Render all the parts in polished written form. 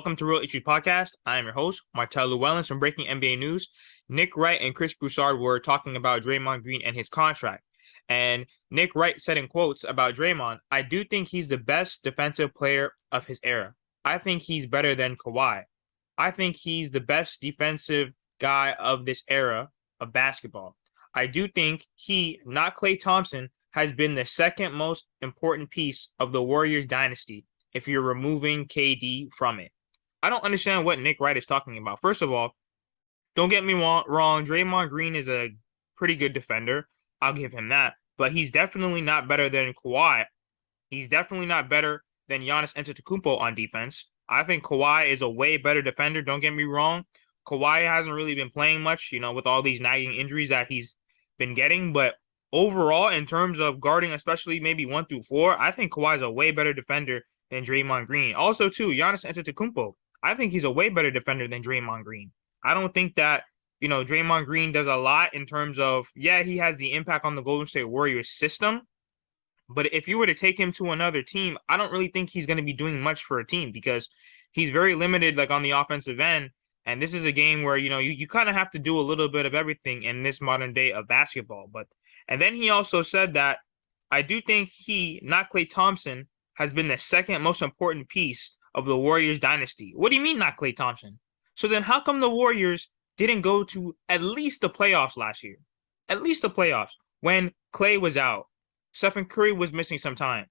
Welcome to Real Issues Podcast. I am your host, Martel Llewellyn. From breaking NBA news, Nick Wright and Chris Broussard were talking about Draymond Green and his contract. And Nick Wright said in quotes about Draymond, "I do think he's the best defensive player of his era. I think he's better than Kawhi. I think he's the best defensive guy of this era of basketball. I do think he, not Klay Thompson, has been the second most important piece of the Warriors dynasty if you're removing KD from it." I don't understand what Nick Wright is talking about. First of all, don't get me wrong. Draymond Green is a pretty good defender. I'll give him that. But he's definitely not better than Kawhi. He's definitely not better than Giannis Antetokounmpo on defense. I think Kawhi is a way better defender. Don't get me wrong. Kawhi hasn't really been playing much, with all these nagging injuries that he's been getting. But overall, in terms of guarding, especially maybe 1 through 4, I think Kawhi is a way better defender than Draymond Green. Also, too, Giannis Antetokounmpo, I think he's a way better defender than Draymond Green. I don't think that, Draymond Green does a lot in terms of, yeah, he has the impact on the Golden State Warriors system. But if you were to take him to another team, I don't really think he's going to be doing much for a team because he's very limited, like on the offensive end. And this is a game where, you kind of have to do a little bit of everything in this modern day of basketball. And then he also said that I do think he, not Klay Thompson, has been the second most important piece of the Warriors dynasty. What do you mean not Klay Thompson? So then how come the Warriors didn't go to at least the playoffs last year? At least the playoffs when Klay was out. Stephen Curry was missing some time.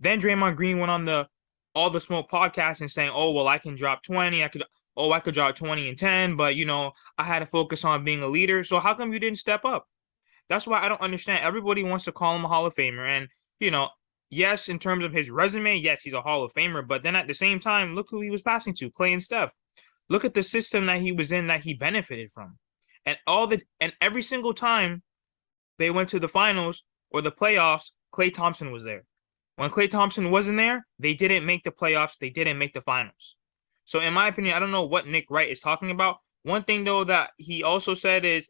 Then Draymond Green went on the All the Smoke podcast and saying, "Oh, well, I can drop 20. I could drop 20 and 10, but I had to focus on being a leader." So how come you didn't step up? That's why I don't understand. Everybody wants to call him a Hall of Famer. And, yes, in terms of his resume, yes, he's a Hall of Famer. But then at the same time, look who he was passing to, Klay and Steph. Look at the system that he was in that he benefited from. And every single time they went to the finals or the playoffs, Klay Thompson was there. When Klay Thompson wasn't there, they didn't make the playoffs. They didn't make the finals. So in my opinion, I don't know what Nick Wright is talking about. One thing, though, that he also said is,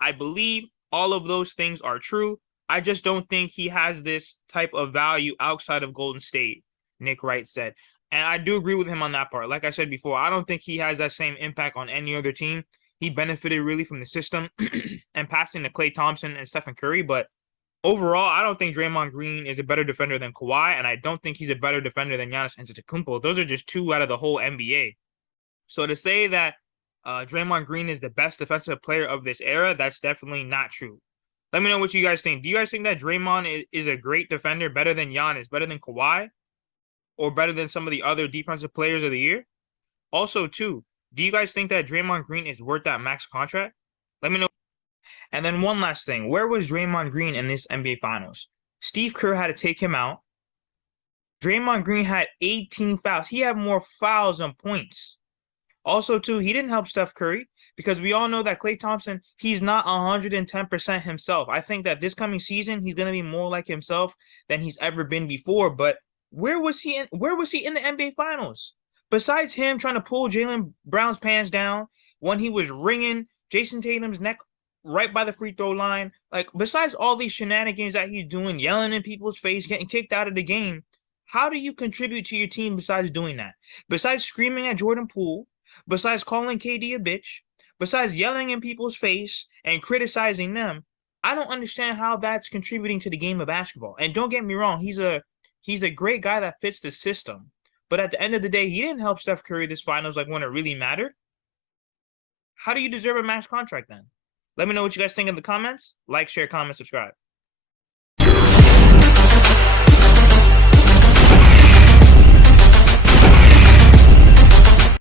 I believe all of those things are true. I just don't think he has this type of value outside of Golden State, Nick Wright said. And I do agree with him on that part. Like I said before, I don't think he has that same impact on any other team. He benefited really from the system and passing to Klay Thompson and Stephen Curry. But overall, I don't think Draymond Green is a better defender than Kawhi, and I don't think he's a better defender than Giannis Antetokounmpo. Those are just two out of the whole NBA. So to say that Draymond Green is the best defensive player of this era, that's definitely not true. Let me know what you guys think. Do you guys think that Draymond is a great defender, better than Giannis, better than Kawhi, or better than some of the other defensive players of the year? Also, too, do you guys think that Draymond Green is worth that max contract? Let me know. And then one last thing. Where was Draymond Green in this NBA Finals? Steve Kerr had to take him out. Draymond Green had 18 fouls. He had more fouls than points. Also, too, he didn't help Steph Curry because we all know that Klay Thompson, he's not 110% himself. I think that this coming season, he's going to be more like himself than he's ever been before. But where was he in the NBA Finals? Besides him trying to pull Jaylen Brown's pants down when he was wringing Jason Tatum's neck right by the free throw line, like besides all these shenanigans that he's doing, yelling in people's face, getting kicked out of the game, how do you contribute to your team besides doing that? Besides screaming at Jordan Poole, besides calling KD a bitch, besides yelling in people's face and criticizing them, I don't understand how that's contributing to the game of basketball. And don't get me wrong, he's a great guy that fits the system. But at the end of the day, he didn't help Steph Curry this finals like when it really mattered. How do you deserve a max contract then? Let me know what you guys think in the comments. Like, share, comment, subscribe.